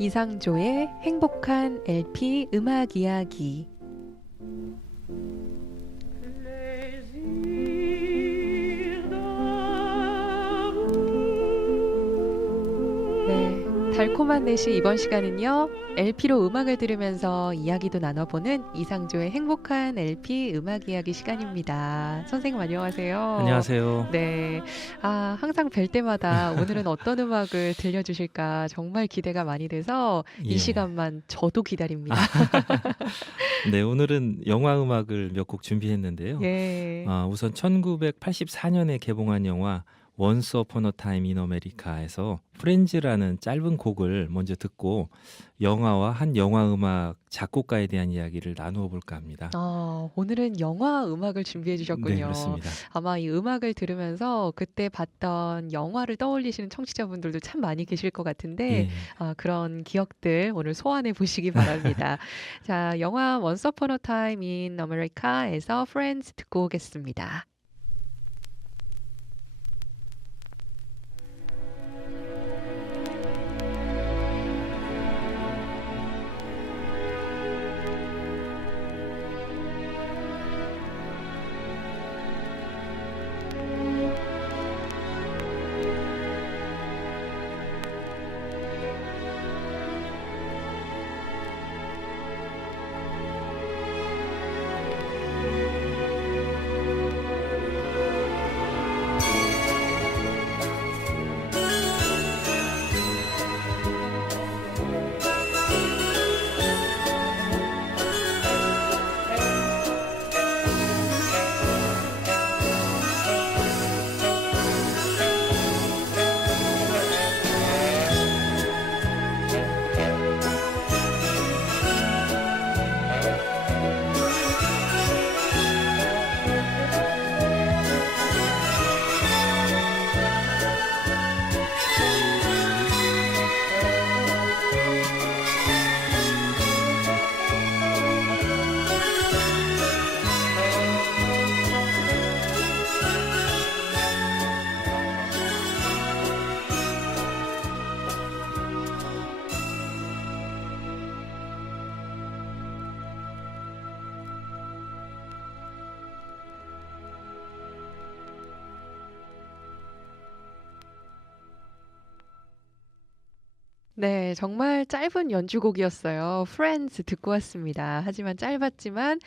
이상조의 행복한 LP 음악 이야기. 네, 달콤한 내시 이번 시간은요, LP로 음악을 들으면서 이야기도 나눠보는 이상조의 행복한 LP 음악 이야기 시간입니다. 선생님 안녕하세요. 안녕하세요. 네, 항상 뵐 때마다 오늘은 어떤 음악을 들려주실까 정말 기대가 많이 돼서 이 예. 시간만 저도 기다립니다. 네, 오늘은 영화 음악을 몇 곡 준비했는데요. 예. 우선 1984년에 개봉한 영화 Once Upon a Time in America에서 프렌즈라는 짧은 곡을 먼저 듣고 영화와 한 영화 음악 작곡가에 대한 이야기를 나누어 볼까 합니다. 오늘은 영화 음악을 준비해 네, 주셨군요. 그렇습니다. 아마 이 음악을 들으면서 그때 봤던 영화를 떠올리시는 청취자분들도 참 많이 계실 것 같은데, 예. 그런 기억들 오늘 소환해 보시기 바랍니다. 자, 영화 Once Upon a Time in America에서 Friends 듣고 오겠습니다. 네, 정말 짧은 연주곡이었어요. Friends 듣고 왔습니다. 하지만 짧았지만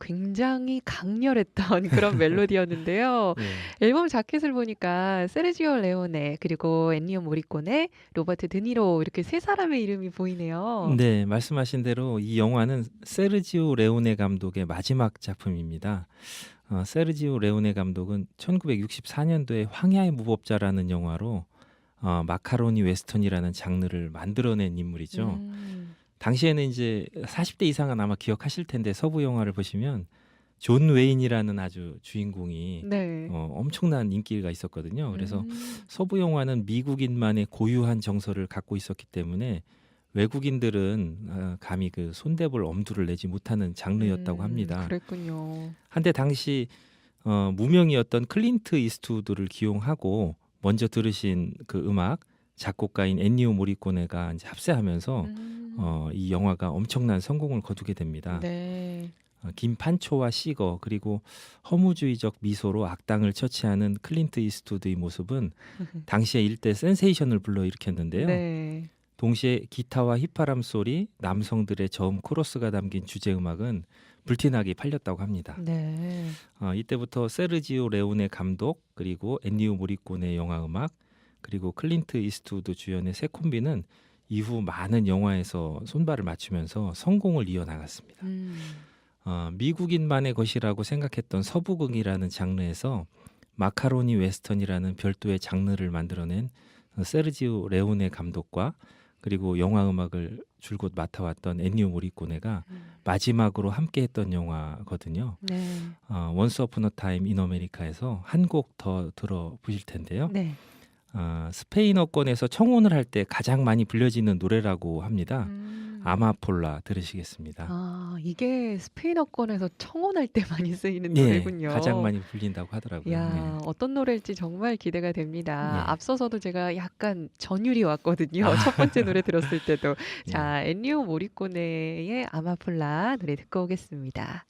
굉장히 강렬했던 그런 멜로디였는데요. 네. 앨범 자켓을 보니까 세르지오 레오네 그리고 엔니오 모리코네, 로버트 드니로 이렇게 세 사람의 이름이 보이네요. 네, 말씀하신 대로 이 영화는 세르지오 레오네 감독의 마지막 작품입니다. 세르지오 레오네 감독은 1964년도에 황야의 무법자라는 영화로 마카로니 웨스턴이라는 장르를 만들어낸 인물이죠. 당시에는 이제 40대 이상은 아마 기억하실 텐데 서부 영화를 보시면 존 웨인이라는 아주 주인공이 네. 엄청난 인기가 있었거든요. 그래서 음. 서부 영화는 미국인만의 고유한 정서를 갖고 있었기 때문에 외국인들은 감히 그 손대볼 엄두를 내지 못하는 장르였다고 합니다. 그랬군요. 한때 당시 무명이었던 클린트 이스트우드를 기용하고 먼저 들으신 그 음악 작곡가인 엔니오 모리코네가 이제 합세하면서 이 영화가 엄청난 성공을 거두게 됩니다. 네. 김판초와 시거 그리고 허무주의적 미소로 악당을 처치하는 클린트 이스트우드의 모습은 당시의 일대 센세이션을 불러일으켰는데요. 네. 동시에 기타와 휘파람 소리, 남성들의 저음 코러스가 담긴 주제 음악은 불티나게 팔렸다고 합니다. 네. 이때부터 세르지오 레오네 감독 그리고 엔니오 모리코네 영화 음악 그리고 클린트 이스트우드 주연의 세 콤비는 이후 많은 영화에서 손발을 맞추면서 성공을 이어나갔습니다. 미국인만의 것이라고 생각했던 서부극이라는 장르에서 마카로니 웨스턴이라는 별도의 장르를 만들어낸 세르지오 레오네 감독과 그리고 영화 음악을 줄곧 맡아왔던 엔니오 모리코네가 마지막으로 함께했던 영화거든요. 네. Once Upon a Time in America에서 한 곡 더 들어보실 텐데요. 네. 스페인어권에서 청혼을 할 때 가장 많이 불려지는 노래라고 합니다. 아마폴라 들으시겠습니다. 아, 이게 스페인어권에서 청혼할 때 많이 쓰이는 예, 노래군요. 가장 많이 불린다고 하더라고요. 야, 어떤 노래일지 정말 기대가 됩니다. 예. 앞서서도 제가 약간 전율이 왔거든요. 아. 첫 번째 노래 들었을 때도. 예. 자, 엔리오 모리코네의 아마폴라 노래 듣고 오겠습니다.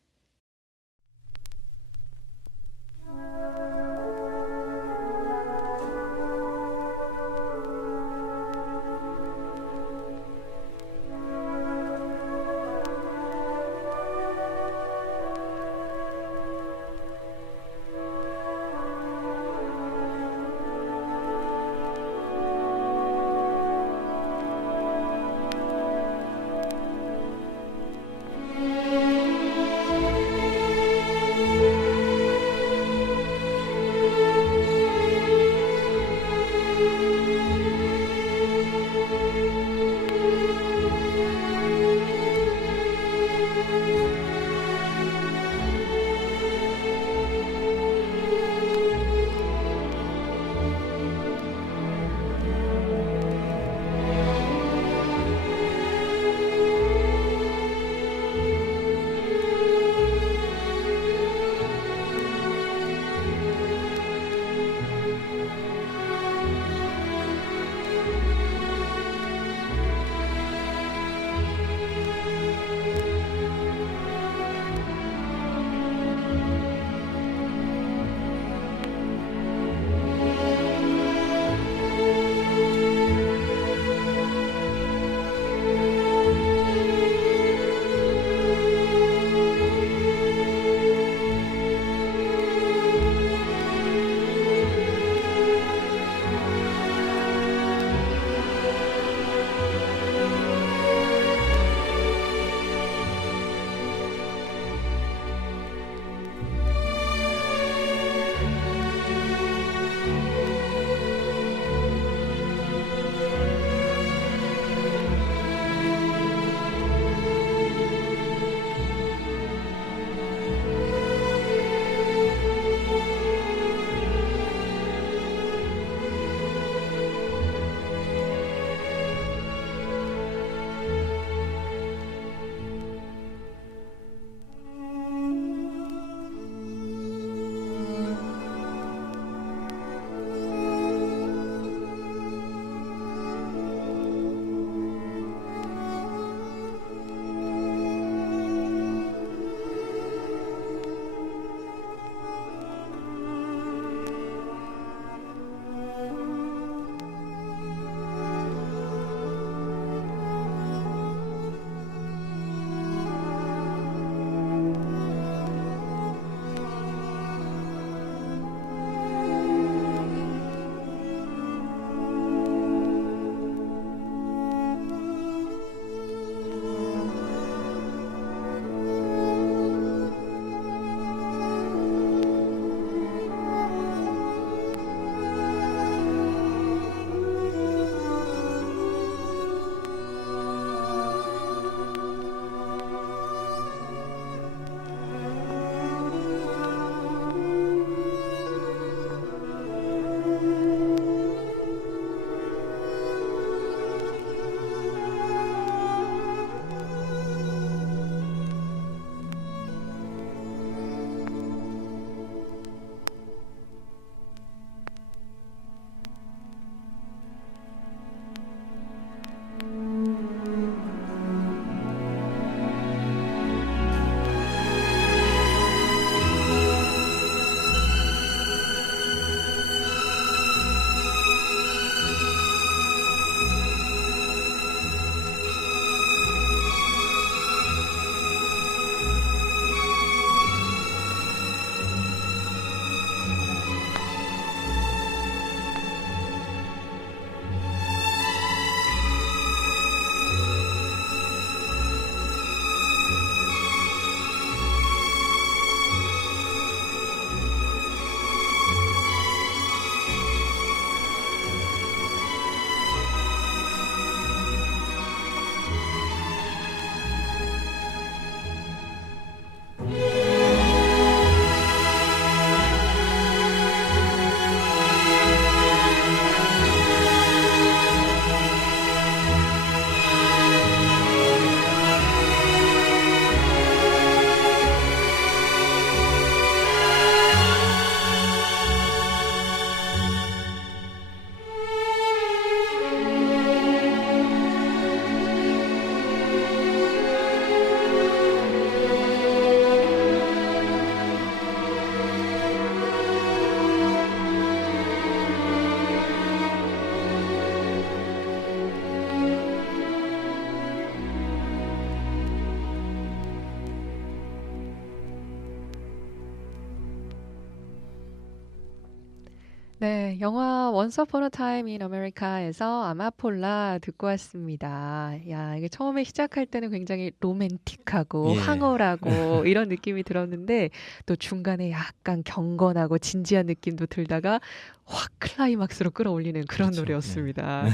네, 영화 Once Upon a Time in America에서 아마폴라 듣고 왔습니다. 야, 이게 처음에 시작할 때는 굉장히 로맨틱하고 예. 황홀하고 이런 느낌이 들었는데 또 중간에 약간 경건하고 진지한 느낌도 들다가 확 클라이막스로 끌어올리는 그런 그렇죠. 예. 노래였습니다.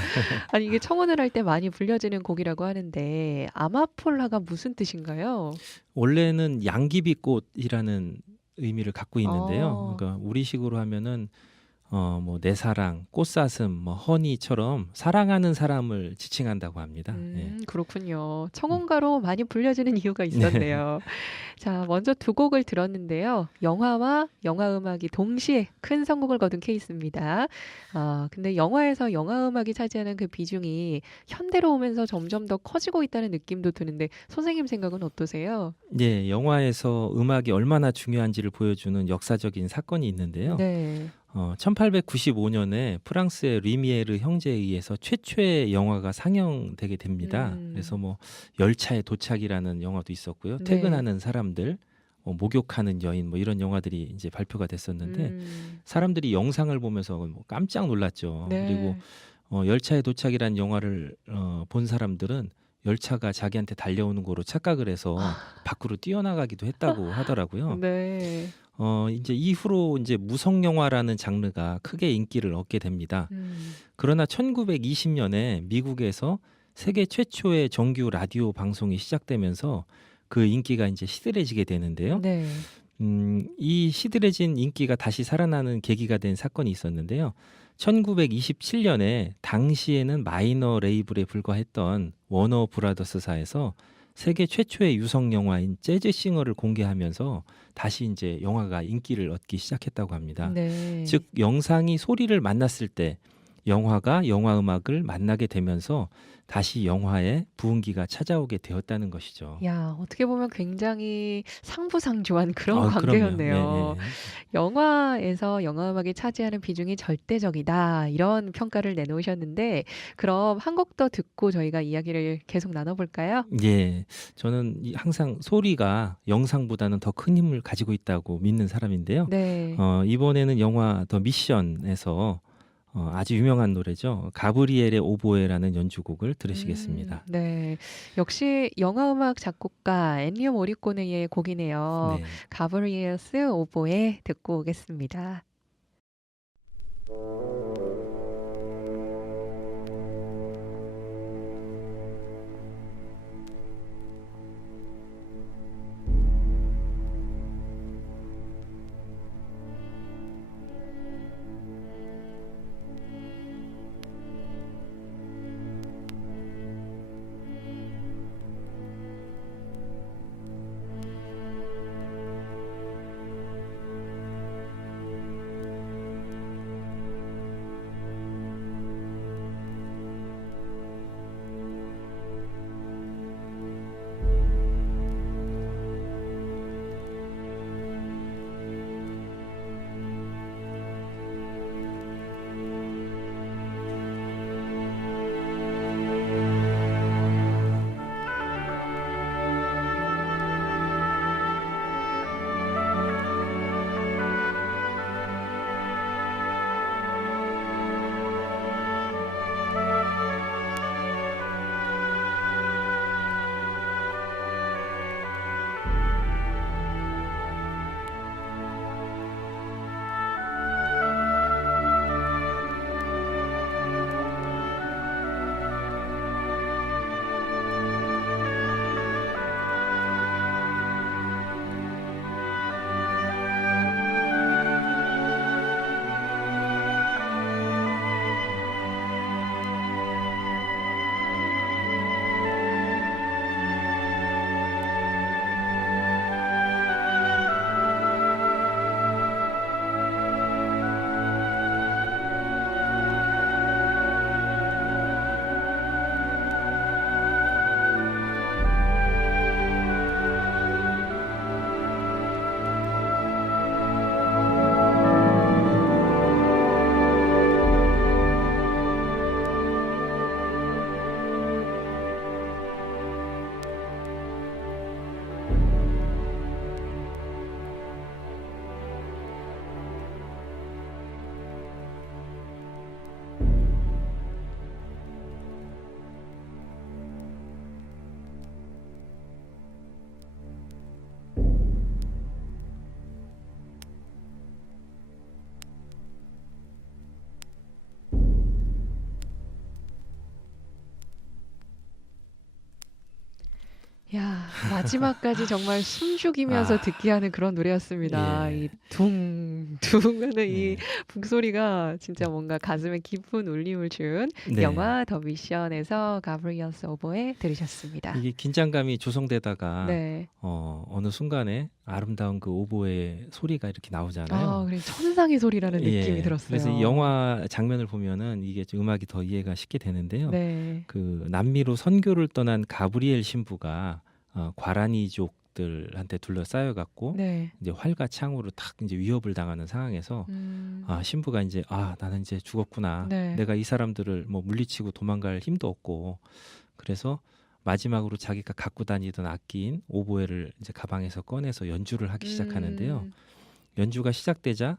아니, 이게 청혼을 할 때 많이 불려지는 곡이라고 하는데 아마폴라가 무슨 뜻인가요? 원래는 양귀비꽃이라는 의미를 갖고 있는데요. 어. 그러니까 우리식으로 하면은 뭐 내 사랑, 꽃사슴, 뭐 허니처럼 사랑하는 사람을 지칭한다고 합니다. 예. 그렇군요. 음. 청혼가로 많이 불려지는 이유가 네. 있었네요. 자, 먼저 두 곡을 들었는데요. 영화와 영화 음악이 동시에 큰 성공을 거둔 케이스입니다. 아, 근데 영화에서 영화 음악이 차지하는 그 비중이 현대로 오면서 점점 더 커지고 있다는 느낌도 드는데 선생님 생각은 어떠세요? 예, 영화에서 음악이 얼마나 중요한지를 보여주는 역사적인 사건이 있는데요. 네. 1895년에 프랑스의 리미에르 형제에 의해서 최초의 영화가 상영되게 됩니다. 그래서 음. 뭐 열차의 도착이라는 영화도 있었고요. 네. 퇴근하는 사람들, 목욕하는 여인 뭐 이런 영화들이 이제 발표가 됐었는데 음. 사람들이 영상을 보면서 뭐 깜짝 놀랐죠. 그리고 네. 열차의 도착이라는 영화를 본 사람들은 열차가 자기한테 달려오는 거로 착각을 해서 밖으로 뛰어나가기도 했다고 하더라고요. 네. 이제 이후로 이제 무성 영화라는 장르가 크게 인기를 얻게 됩니다. 음. 그러나 1920년에 미국에서 세계 최초의 정규 라디오 방송이 시작되면서 그 인기가 이제 시들해지게 되는데요. 네. 이 시들해진 인기가 다시 살아나는 계기가 된 사건이 있었는데요. 1927년에 당시에는 마이너 레이블에 불과했던 워너 브라더스사에서 세계 최초의 유성 영화인 재즈 싱어를 공개하면서 다시 이제 영화가 인기를 얻기 시작했다고 합니다. 네. 즉 영상이 소리를 만났을 때 영화가 영화 음악을 만나게 되면서 다시 영화의 부흥기가 찾아오게 되었다는 것이죠. 야, 어떻게 보면 굉장히 상부상조한 그런 그럼요. 관계였네요. 예, 예. 영화에서 영화 음악이 차지하는 비중이 절대적이다. 이런 평가를 내놓으셨는데 그럼 한 곡 더 듣고 저희가 이야기를 계속 나눠볼까요? 예. 저는 항상 소리가 영상보다는 더 큰 힘을 가지고 있다고 믿는 사람인데요. 네. 이번에는 영화 더 미션에서 아주 유명한 노래죠. 가브리엘의 오보에라는 연주곡을 들으시겠습니다. 네. 역시 영화 음악 작곡가 엔니오 모리코네의 곡이네요. 네. 가브리엘스 오보에 듣고 오겠습니다. 야, 마지막까지 정말 숨죽이면서 아. 듣게 하는 그런 노래였습니다. 예. 이 둥둥 하는 이 예. 북소리가 진짜 뭔가 가슴에 깊은 울림을 준 네. 영화 더 미션에서 가브리엘스 오보에 들으셨습니다. 이게 긴장감이 조성되다가 네. 어느 순간에 아름다운 그 오보의 소리가 이렇게 나오잖아요. 그래 천상의 소리라는 느낌이 예. 들었어요. 그래서 이 영화 장면을 보면은 이게 좀 음악이 더 이해가 쉽게 되는데요. 네. 그 남미로 선교를 떠난 가브리엘 신부가 과라니족들한테 둘러싸여 갖고 네. 이제 활과 창으로 탁 이제 위협을 당하는 상황에서 신부가 이제 나는 이제 죽었구나. 네. 내가 이 사람들을 뭐 물리치고 도망갈 힘도 없고 그래서 마지막으로 자기가 갖고 다니던 악기인 오보에를 이제 가방에서 꺼내서 연주를 하기 시작하는데요. 연주가 시작되자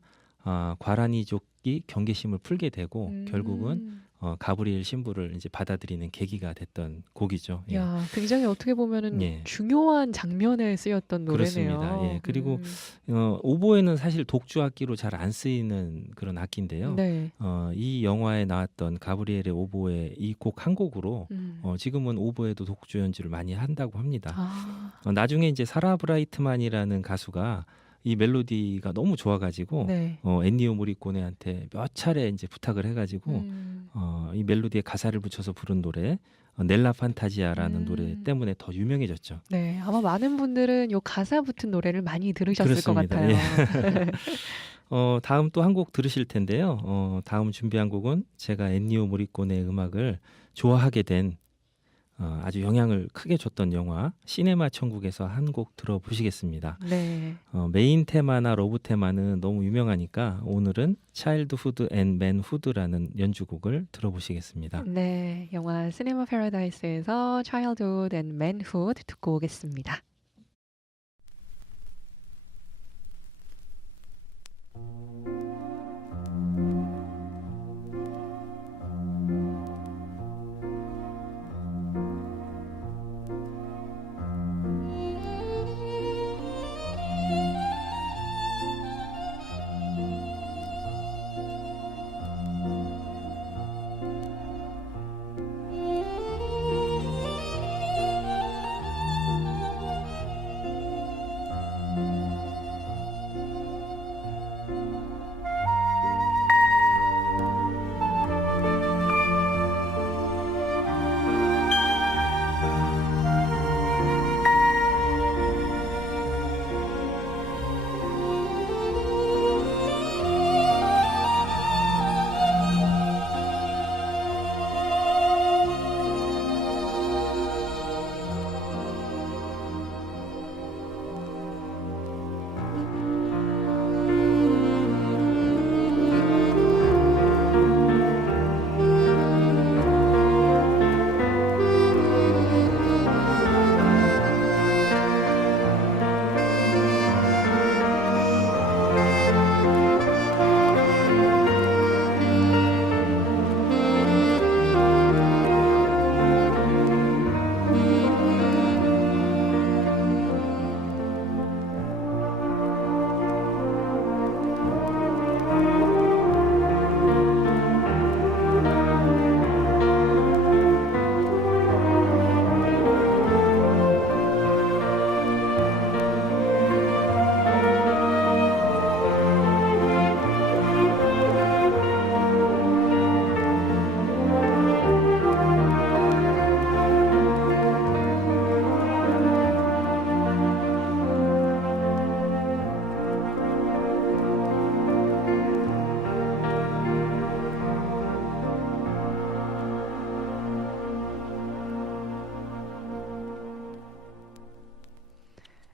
과라니족이 경계심을 풀게 되고 결국은 가브리엘 신부를 이제 받아들이는 계기가 됐던 곡이죠. 예. 야, 굉장히 어떻게 보면은 예. 중요한 장면에 쓰였던 노래네요. 그렇습니다. 예. 그리고 오보에는 사실 독주 악기로 잘 안 쓰이는 그런 악기인데요. 네. 이 영화에 나왔던 가브리엘의 오보에 이 곡 한 곡으로 지금은 오보에도 독주 연주를 많이 한다고 합니다. 나중에 이제 사라 브라이트만이라는 가수가 이 멜로디가 너무 좋아가지고 네. 엔니오 모리코네한테 몇 차례 이제 부탁을 해가지고 이 멜로디에 가사를 붙여서 부른 노래 넬라 판타지아라는 노래 때문에 더 유명해졌죠. 네, 아마 많은 분들은 요 가사 붙은 노래를 많이 들으셨을 그렇습니다. 것 같아요. 다음 또 한 곡 들으실 텐데요. 다음 준비한 곡은 제가 엔니오 모리코네 음악을 좋아하게 된 아주 영향을 크게 줬던 영화 시네마 천국에서 한 곡 들어보시겠습니다. 네. 메인 테마나 러브 테마는 너무 유명하니까 오늘은 차일드후드 앤 맨후드라는 연주곡을 들어보시겠습니다. 네, 영화 시네마 패러다이스에서 Childhood and Manhood 듣고 오겠습니다.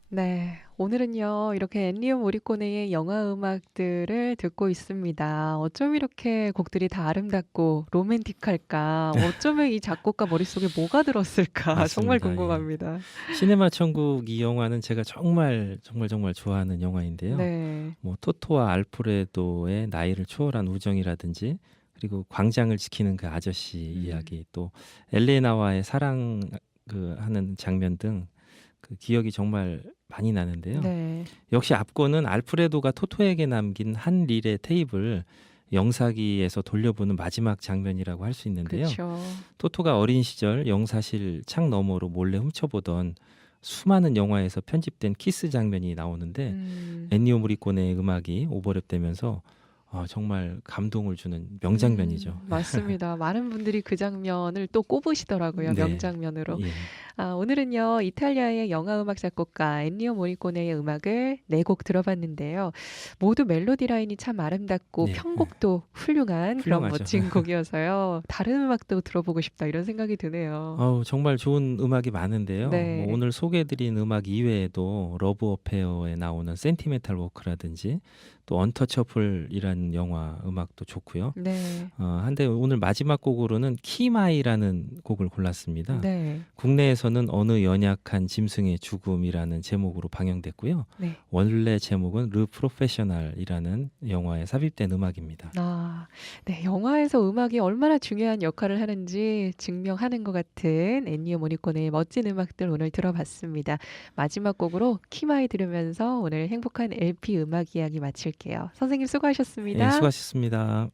네, 오늘은요, 이렇게 엔니오 모리코네의 영화 음악들을 듣고 있습니다. 어쩜 이렇게 곡들이 다 아름답고 로맨틱할까? 어쩌면 이 작곡가 머릿속에 뭐가 들었을까? 정말 맞습니다. 예. 궁금합니다. 시네마 천국 이 영화는 제가 정말 좋아하는 영화인데요. 네. 뭐 토토와 알프레도의 나이를 초월한 우정이라든지 그리고 광장을 지키는 그 아저씨 이야기 또 엘레나와의 사랑 하는 장면 등 그 기억이 정말 많이 나는데요. 네. 역시 앞권은 알프레도가 토토에게 남긴 한 릴의 테이프를 영사기에서 돌려보는 마지막 장면이라고 할 수 있는데요. 그렇죠. 토토가 어린 시절 영사실 창 너머로 몰래 훔쳐보던 수많은 영화에서 편집된 키스 장면이 나오는데 음. 엔니오 모리코네의 음악이 오버랩되면서 정말 감동을 주는 명장면이죠. 맞습니다. 많은 분들이 그 장면을 또 꼽으시더라고요. 네. 명장면으로. 예. 오늘은요. 이탈리아의 영화 음악 작곡가 엔니오 모리코네의 음악을 4곡 들어봤는데요. 모두 멜로디 라인이 참 아름답고 네. 편곡도 훌륭한 그런 훌륭하죠. 멋진 곡이어서요. 다른 음악도 들어보고 싶다 이런 생각이 드네요. 정말 좋은 음악이 많은데요. 네. 오늘 소개해드린 음악 이외에도 러브 어페어에 나오는 센티멘탈 워크라든지 또 언터처플이라는 영화 음악도 좋고요. 네. 한데 오늘 마지막 곡으로는 키마이라는 곡을 골랐습니다. 네. 국내에서는 어느 연약한 짐승의 죽음이라는 제목으로 방영됐고요. 네. 원래 제목은 르 프로페셔널이라는 영화에 삽입된 음악입니다. 네. 영화에서 음악이 얼마나 중요한 역할을 하는지 증명하는 것 같은 엔니오 모리코네의 멋진 음악들 오늘 들어봤습니다. 마지막 곡으로 키마이 들으면서 오늘 행복한 LP 음악 이야기 마칠게요. 선생님 예, 수고하셨습니다. 수고하셨습니다.